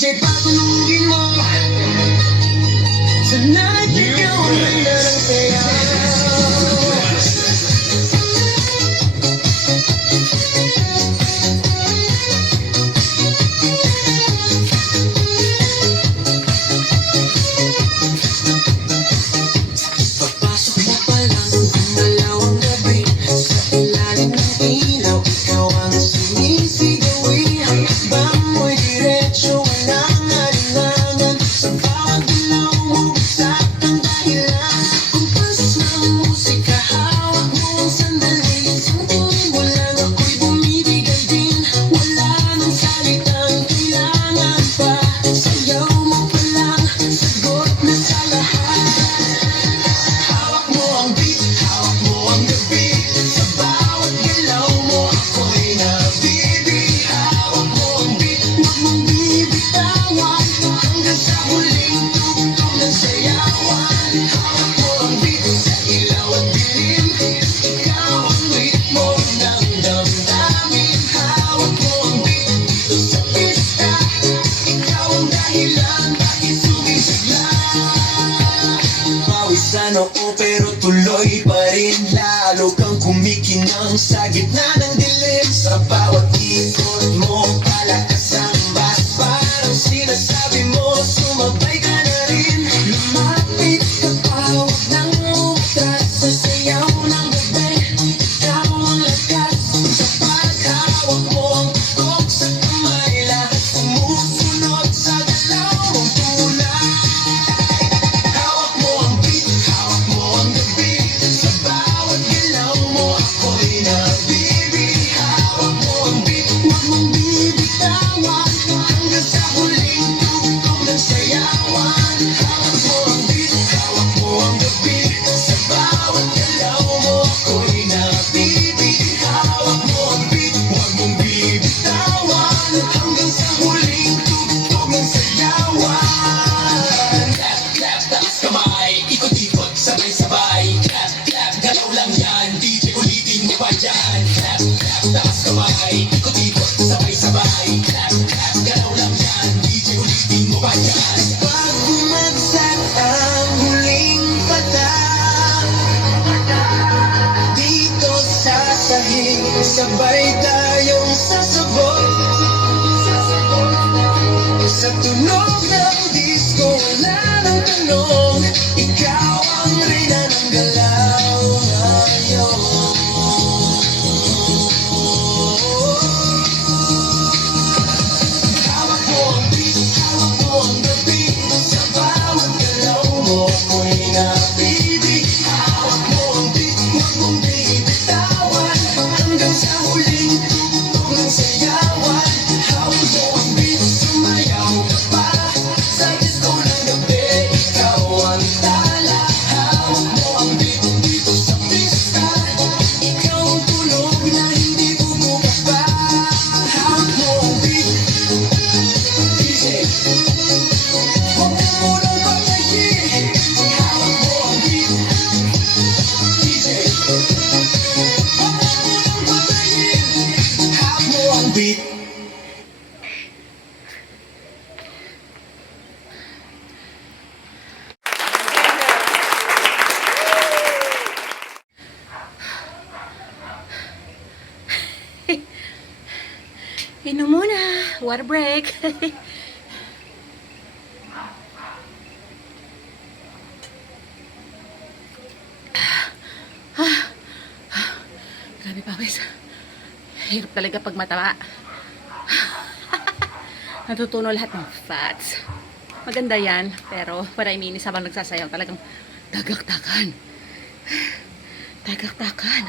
DJ patulugin mo. Tonight, ikaw ang ganda ng saya. Pagpasok mo pa lang, gumalaw ang gabi. Sa ilalim ng ilaw, ikaw ang sumisigawi. Ang hakbang mo'y diretso, walang alinlangan. Sa bawat galaw mo, sak ang dahilan. Kumpas ng musika, hawak mo ang sandali. Isang tingin mo lang, ako'y bumibigay din. Wala nang salitang kailangan pa. Sayaw mo pa lang, sagot na sa lahat. Hawak mo ang beat, hawak mo ang gabi. Sa bawat galaw mo, ako'y nabibig. Hawak mo ang beat, huwag mong bibitawan. Hanggang sa huling tugtog ng sayawan. Hawak mo ang beat, sa ilaw at dilim. Ikaw ang ritmo ng damdamin. Hawak mo ang beat, dito sa pista. Ikaw ang dahilan, bakit sumisigla. Pawisan oo pero tuloy pa rin. Lalo kang kumikinang sa gitna ng dilim. Sa bawat ikot mo, palakas ang bass. Parang sinasabi mo, sumabay ka na rin. Lumapit ka pa, huwag nang umatras. Sa sayaw ng gabi, ikaw ang lakas. Sa paghawak mo ang tutok sa kamay. Lahat sumusunod sa galaw mong tulay. Hawak mo ang beat, hawak mo ang gabi. Sa bawat galaw mo, ako'y nabibig. Hawak mo ang beat, huwag mong bibitawan. Hanggang sa huling tugtog ng sayawan. Hawak mo ang beat, hawak mo ang gabi. Sa bawat galaw mo, ako'y nabibig. Hawak mo ang beat, huwag mong bibitawan. Hanggang sa huling tugtog ng sayawan. Clap, clap, taas kamay. Ikot-ikot, sabay-sabay. Clap, clap, galaw lang yan. DJ ulitin mo pa dyan. Clap, clap, taas kamay. Ikot-ikot, sabay-sabay. Clap, clap, galaw lang yan. DJ ulitin mo pa dyan. Pag bumagsak ang huling patak, dito sa sahig, sabay tayong sasabog. Sa tunog ng disco, wala nang tanong. Ikaw ang reyna ng galaw ngayon. Hawak mo ang beat, hawak mo ang gabi. Sa bawat galaw mo, ako'y nabibig. Hawak mo ang beat, huwag mong bibitawan. Hanggang sa huling tugtog ng sayawan. Hawak mo ang beat, sumayaw ka pa. Sa disco ng gabi, ikaw ang tala. Hawak mo ang beat, dito sa pista. Ikaw ang tulog na hindi bumukas pa. Hawak mo ang beat, DJ. Huwag mo munang patayin. Hawak mo ang beat, DJ. Huwag mo munang patayin. Hawak mo ang beat. Inom muna. Water break. Grabe pawis. Hirap talaga pag mataba. Natutuno lahat ng fats. Maganda yan. Pero para iminis habang nagsasayaw talagang dagaktakan. Dagaktakan.